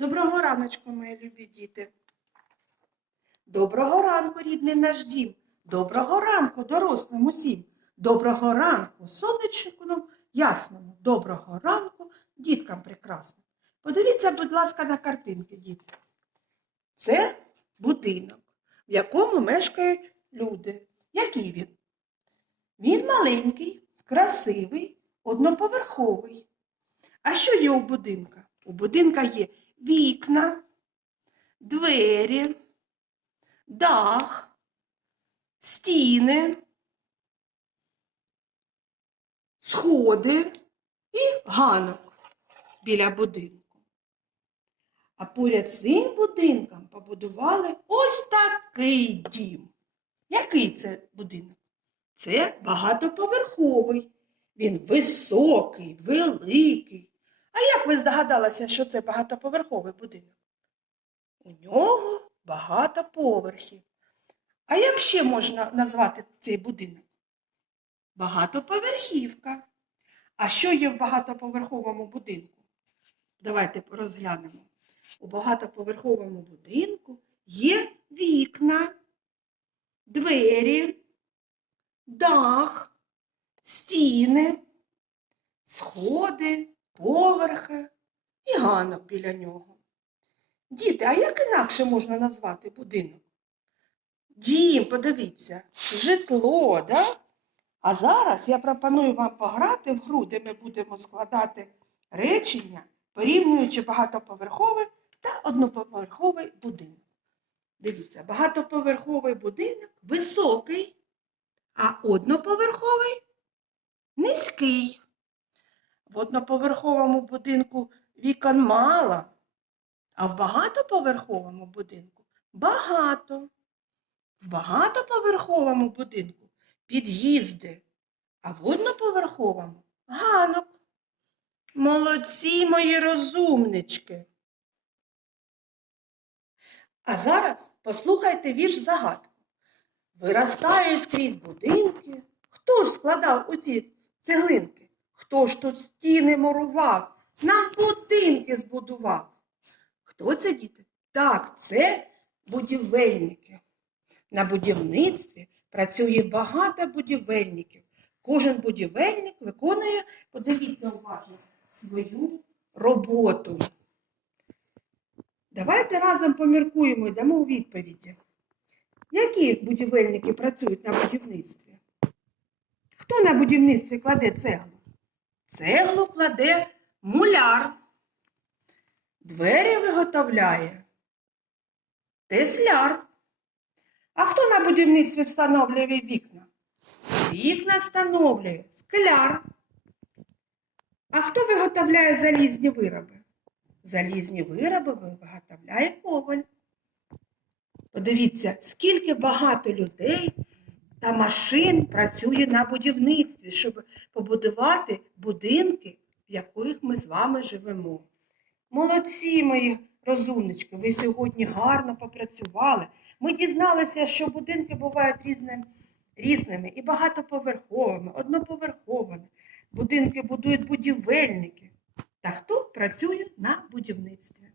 Доброго раночку, мої любі діти. Доброго ранку, рідний наш дім. Доброго ранку, дорослим усім. Доброго ранку, сонечку ясному. Доброго ранку, діткам прекрасним. Подивіться, будь ласка, на картинки, дітки. Це будинок, в якому мешкають люди. Який він? Він маленький, красивий, одноповерховий. А що є у будинка? У будинка є вікна, двері, дах, стіни, сходи і ганок біля будинку. А поряд з цим будинком побудували ось такий дім. Який це будинок? Це багатоповерховий. Він високий, великий. А як ви здогадалися, що це багатоповерховий будинок? У нього багато поверхів. А як ще можна назвати цей будинок? Багатоповерхівка. А що є в багатоповерховому будинку? Давайте розглянемо. У багатоповерховому будинку є вікна, двері, дах, стіни, сходи, поверхи і ганок біля нього. Діти, а як інакше можна назвати будинок? Дім, подивіться, житло, да? А зараз я пропоную вам пограти в гру, де ми будемо складати речення, порівнюючи багатоповерховий та одноповерховий будинок. Дивіться, багатоповерховий будинок високий, а одноповерховий низький. В одноповерховому будинку вікон мало, а в багатоповерховому будинку багато. В багатоповерховому будинку під'їзди, а в одноповерховому ганок. Молодці мої розумнички. А зараз послухайте вірш загадку. Виростають скрізь будинки. Хто ж складав оці цеглинки? Хто ж тут стіни мурував, нам будинки збудував? Хто це діти? Так, це будівельники. На будівництві працює багато будівельників. Кожен будівельник виконує, подивіться уважно, свою роботу. Давайте разом поміркуємо і дамо відповіді. Які будівельники працюють на будівництві? Хто на будівництві кладе цеглу? Цеглу кладе муляр. Двері виготовляє тесляр. А хто на будівництві встановлює вікна? Вікна встановлює скляр. А хто виготовляє залізні вироби? Залізні вироби виготовляє коваль. Подивіться, скільки багато людей та машин працює на будівництві, щоб побудувати будинки, в яких ми з вами живемо. Молодці, мої розумнички, ви сьогодні гарно попрацювали. Ми дізналися, що будинки бувають різними, різними і багатоповерховими, одноповерховими. Будинки будують будівельники. Та хто працює на будівництві?